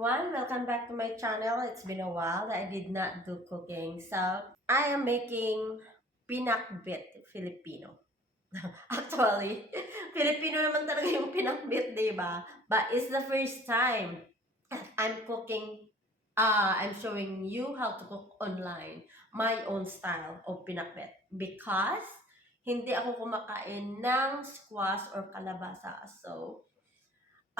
everyone, welcome back to my channel. It's been a while that I did not do cooking. So, I am making pinakbet Filipino. Actually, Filipino naman talaga yung pinakbet, diba? But it's the first time I'm cooking, I'm showing you how to cook online, my own style of pinakbet. Because, hindi ako kumakain ng squash or kalabasa. So,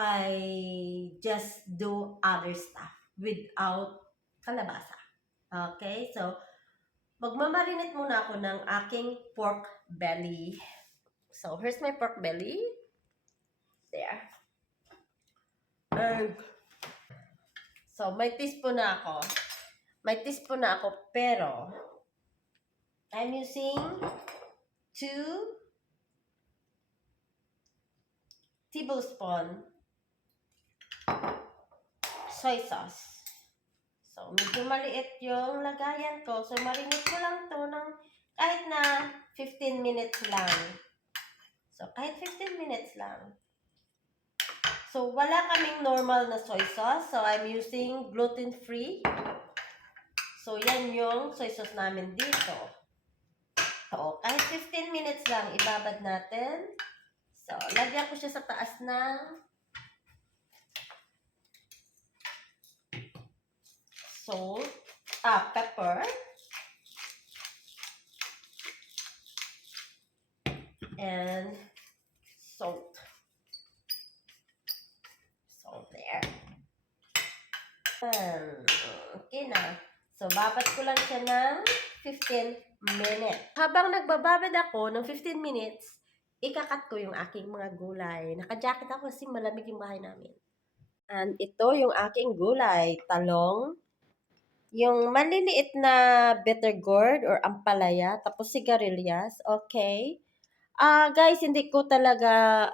I just do other stuff without kalabasa. Okay? So, magmamarinate muna ako ng aking pork belly. So, here's my pork belly. There. And, so, may teaspoon na ako. May teaspoon na ako, pero, I'm using 2 tablespoon soy sauce. So, medyo maliit yung lagayan ko. So, marinate ko lang to ng kahit na 15 minutes lang. So, kahit 15 minutes lang. So, wala kaming normal na soy sauce. So, I'm using gluten-free. So, yan yung soy sauce namin dito. So, kahit 15 minutes lang, ibabad natin. So, lagyan ko siya sa taas ng salt, pepper, and salt. Salt there. Okay na. So, babad ko lang siya ng 15 minutes. Habang nagbababad ako ng 15 minutes, ikakat ko yung aking mga gulay. Naka-jacket ako kasi malamig yung bahay namin. And ito yung aking gulay. Talong, yung maliliit na bitter gourd or ampalaya, tapos sigarilyas. Okay. Guys, hindi ko talaga,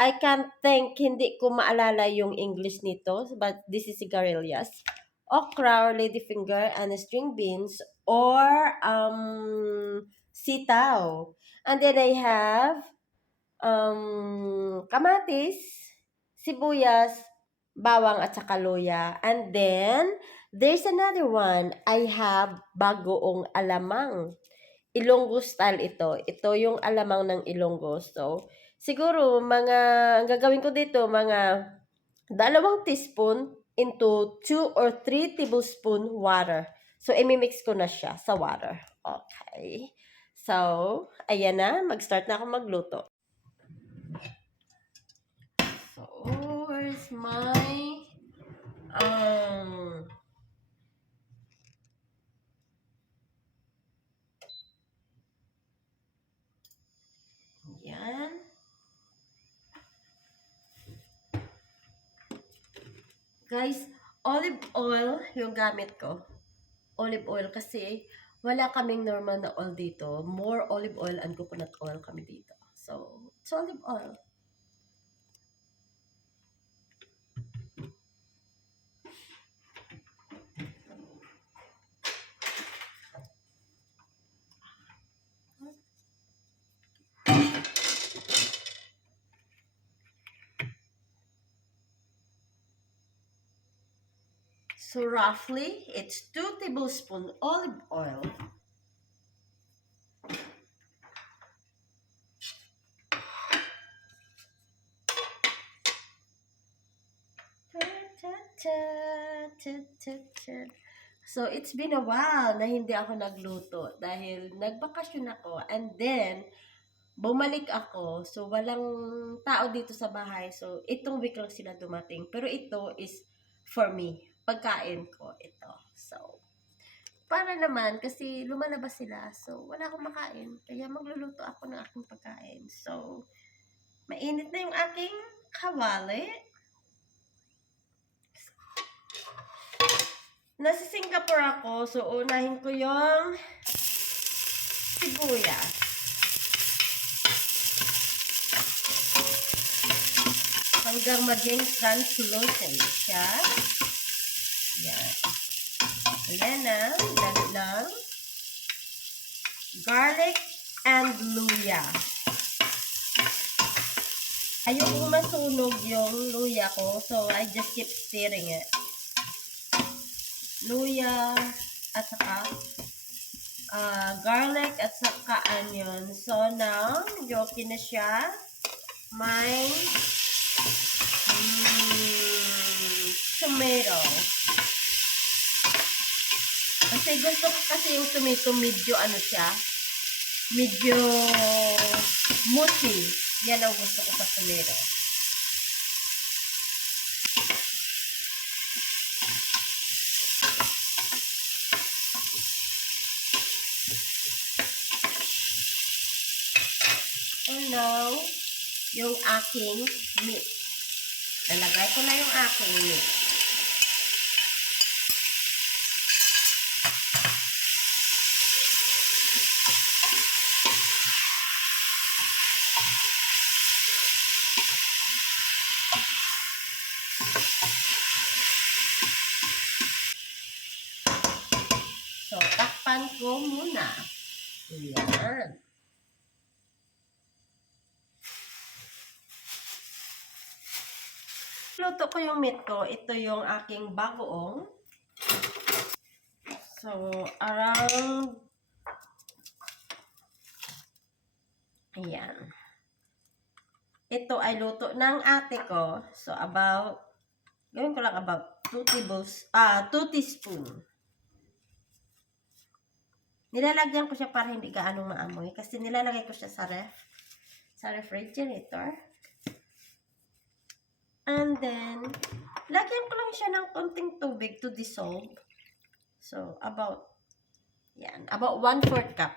I can't think, hindi ko maalala yung English nito, but this is sigarilyas. Okra or ladyfinger and string beans or sitaw. And then I have kamatis, sibuyas, bawang at saka luya. And then there's another one. I have bagoong alamang. Ilonggo style ito. Ito yung alamang ng Ilonggo. So, siguro ang gagawin ko dito, mga 2 teaspoon into 2 or 3 tablespoon water. So, imimix ko na siya sa water. Okay. So, ayan na. Mag-start na ako magluto. So, where's my yan. Guys, olive oil yung gamit ko. Olive oil kasi wala kaming normal na oil dito. More olive oil and coconut oil kami dito. So, it's olive oil. So, roughly, it's 2 tablespoons olive oil. So, it's been a while na hindi ako nagluto dahil nagbakasyon ako and then bumalik ako. So, walang tao dito sa bahay. So, itong week lang sila dumating. Pero ito is for me. Pagkain ko ito. So, para naman kasi lumalabas sila. So, wala akong makain. Kaya magluluto ako ng aking pagkain. So, mainit na yung aking kawali. Nasa Singapore ako, so unahin ko yung sibuyas. Hanggang maging translucent siya. Yan. Ayan na, dali lang. Garlic and luya. Ayoko masunog yung luya ko, so I just keep stirring it. luya, at saka garlic, at saka onion. So now, yoki na siya. May tomato. Kasi gusto ko kasi yung tomato medyo ano siya, medyo mushy. Yan ang gusto ko sa tomato. And now, yung aking meat. Nalagay ko na yung aking meat. So, takpan ko muna. Ayan. Luto ko yung meat ko. Ito yung aking bagoong. So, around ayan. Ito ay luto ng ate ko. So, gawin ko lang about 2 teaspoon. Nilalagyan ko siya para hindi gaano maamoy. Kasi nilalagay ko siya sa refrigerator. And then, lagyan ko lang siya ng konting tubig to dissolve. So, about 1/4 cup.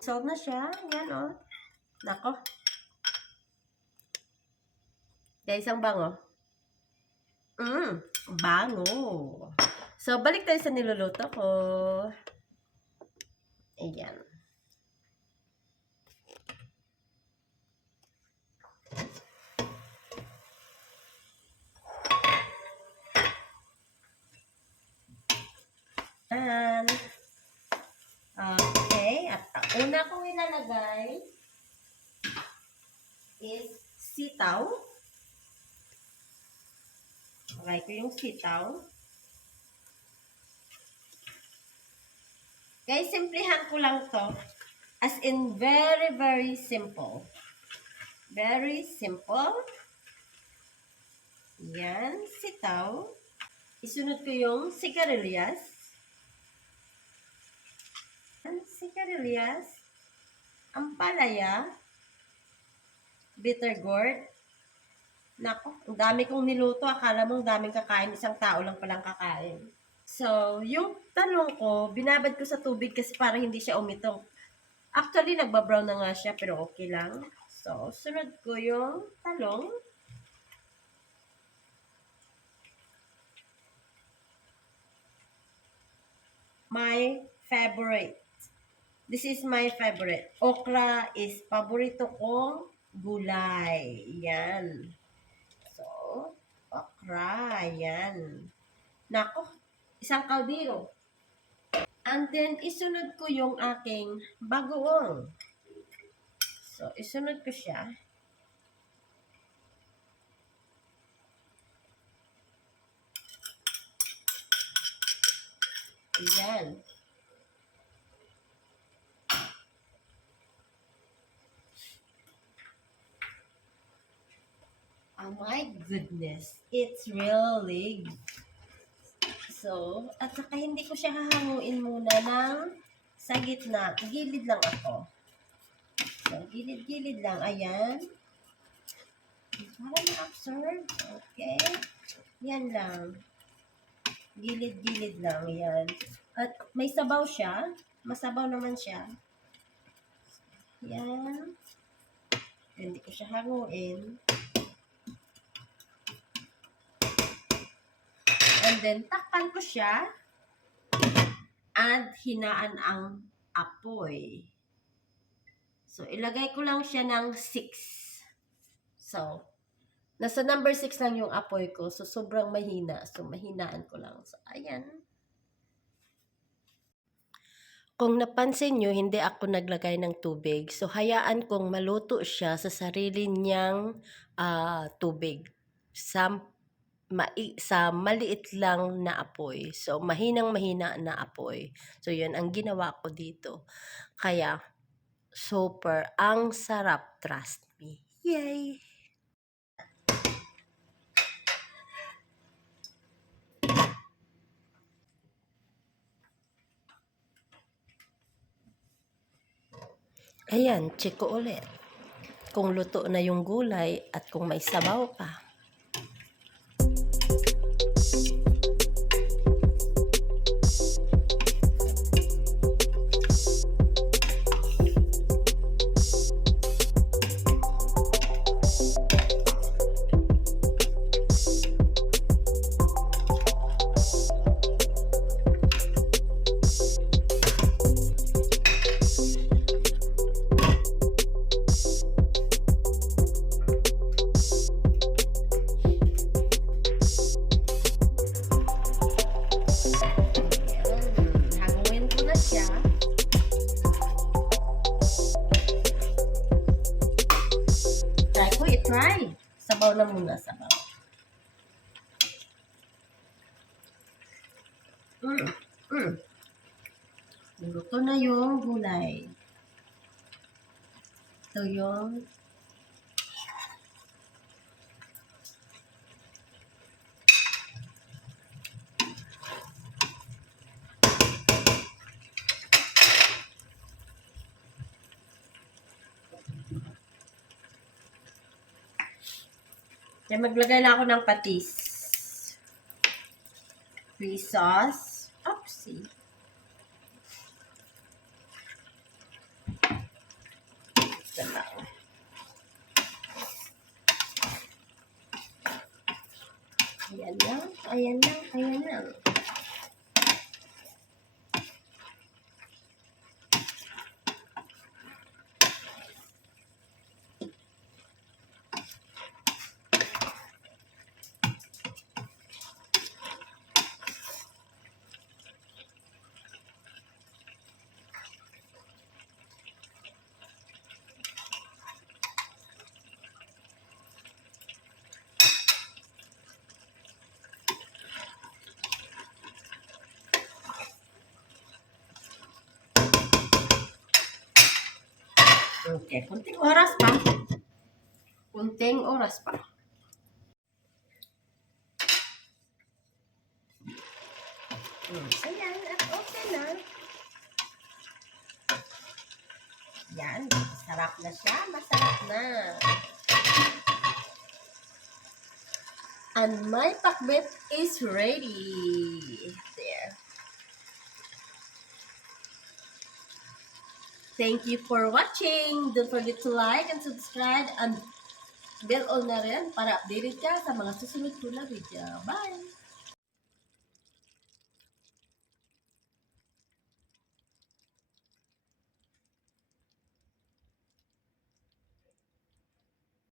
Dissolve na siya. Yan, oh. Nako. Guys, ang bango. Bango. So, balik tayo sa niluluto ko. Ayan. And, okay. At ang una kong ilalagay is sitaw. Okay ko yung sitaw. Guys, simplihan ko lang to. As in, very, very simple. Very simple. Yan, sitaw. Isunod ko yung sigarilyas. Sigarilyas. Ampalaya. Bitter gourd. Nako, ang dami kong niluto. Akala mo ang daming kakain. Isang tao lang palang kakain. So, yung talong ko, binabad ko sa tubig kasi para hindi siya umitong. Actually, nagbabrown na nga siya, pero okay lang. So, sunod ko yung talong. My favorite. This is my favorite. Okra is paborito kong gulay. Yan. So, okra. Yan. Nako, isang kaldero. And then, isunod ko yung aking bagoong. So, isunod ko siya. Ayan. Oh my goodness. It's really good. So, at saka hindi ko siya hahanguin muna ng sa gitna. Gilid lang ako. So, gilid-gilid lang. Ayan. Para ma-absorb. Okay. Yan lang. Gilid-gilid lang. Yan. At may sabaw siya. Masabaw naman siya. Yan. Hindi ko siya hanguin. And then, takpan ko siya. At hinaan ang apoy. So, ilagay ko lang siya ng 6. So, nasa number 6 lang yung apoy ko. So, sobrang mahina. So, mahinaan ko lang. So, ayan. Kung napansin nyo, hindi ako naglagay ng tubig. So, hayaan kong maluto siya sa sarili niyang tubig. Sa maliit lang na apoy. So, mahinang-mahina na apoy. So, yun ang ginawa ko dito. Kaya, super ang sarap, trust me. Yay! Ayan, check ko ulit. Kung luto na yung gulay at kung may sabaw pa. Hanguin ko na siya. Try ko, i-try. Sabaw na muna, sabaw. Luto na yung gulay. Ito yung kaya maglagay na ako ng patis. Free sauce. Oopsie. Ito lang. Ayan lang, ayan lang, ayan lang. Okay, kunting oras pa. Kunting oras pa. So yan, at okay na. Yan, masarap na siya, masarap na. And my pakbet is ready. There. Thank you for watching. Don't forget to like and subscribe and bell all na rin para updated ka sa mga susunod ko na video. Bye!